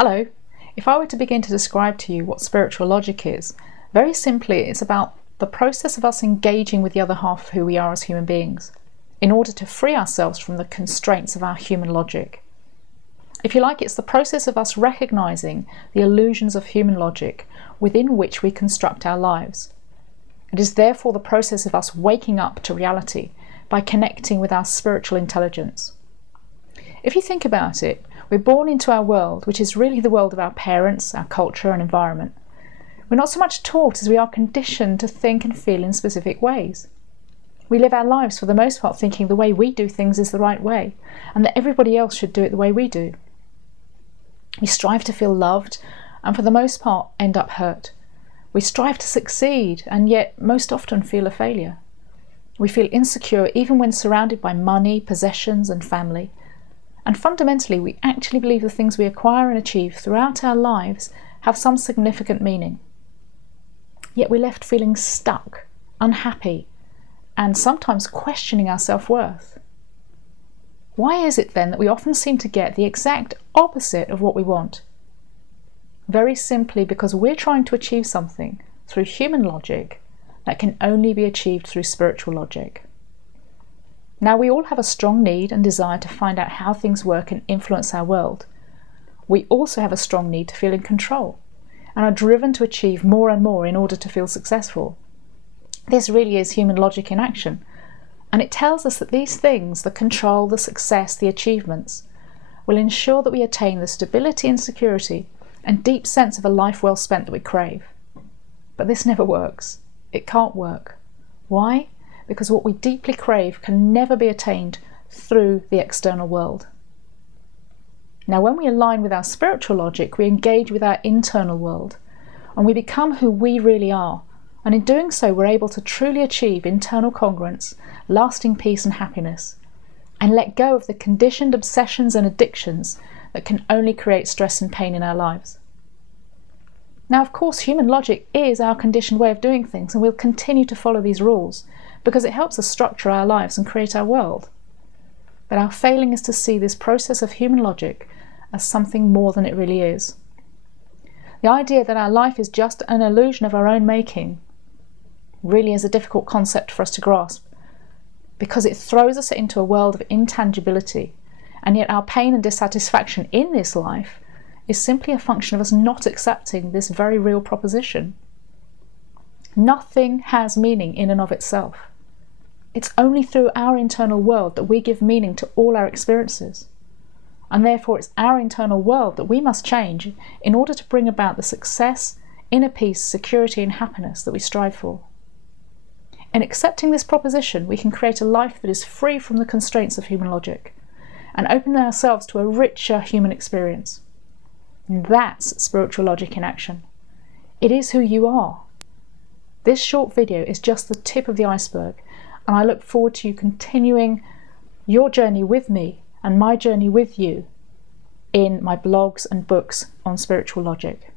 Hello. If I were to begin to describe to you what spiritual logic is, very simply it's about the process of us engaging with the other half of who we are as human beings in order to free ourselves from the constraints of our human logic. If you like, it's the process of us recognizing the illusions of human logic within which we construct our lives. It is therefore the process of us waking up to reality by connecting with our spiritual intelligence. If you think about it, we're born into our world, which is really the world of our parents, our culture and environment. We're not so much taught as we are conditioned to think and feel in specific ways. We live our lives for the most part thinking the way we do things is the right way, and that everybody else should do it the way we do. We strive to feel loved, and for the most part end up hurt. We strive to succeed, and yet most often feel a failure. We feel insecure even when surrounded by money, possessions and family. And fundamentally, we actually believe the things we acquire and achieve throughout our lives have some significant meaning. Yet we're left feeling stuck, unhappy, and sometimes questioning our self-worth. Why is it then that we often seem to get the exact opposite of what we want? Very simply because we're trying to achieve something through human logic that can only be achieved through spiritual logic. Now, we all have a strong need and desire to find out how things work and influence our world. We also have a strong need to feel in control and are driven to achieve more and more in order to feel successful. This really is human logic in action, and it tells us that these things, the control, the success, the achievements, will ensure that we attain the stability and security and deep sense of a life well spent that we crave. But this never works. It can't work. Why? Because what we deeply crave can never be attained through the external world. Now, when we align with our spiritual logic, we engage with our internal world, and we become who we really are. And in doing so, we're able to truly achieve internal congruence, lasting peace and happiness, and let go of the conditioned obsessions and addictions that can only create stress and pain in our lives. Now, of course, human logic is our conditioned way of doing things, and we'll continue to follow these rules because it helps us structure our lives and create our world. But our failing is to see this process of human logic as something more than it really is. The idea that our life is just an illusion of our own making really is a difficult concept for us to grasp, because it throws us into a world of intangibility, and yet our pain and dissatisfaction in this life is simply a function of us not accepting this very real proposition. Nothing has meaning in and of itself. It's only through our internal world that we give meaning to all our experiences. And therefore it's our internal world that we must change in order to bring about the success, inner peace, security and happiness that we strive for. In accepting this proposition, we can create a life that is free from the constraints of human logic and open ourselves to a richer human experience. And that's spiritual logic in action. It is who you are. This short video is just the tip of the iceberg, and I look forward to you continuing your journey with me and my journey with you in my blogs and books on spiritual logic.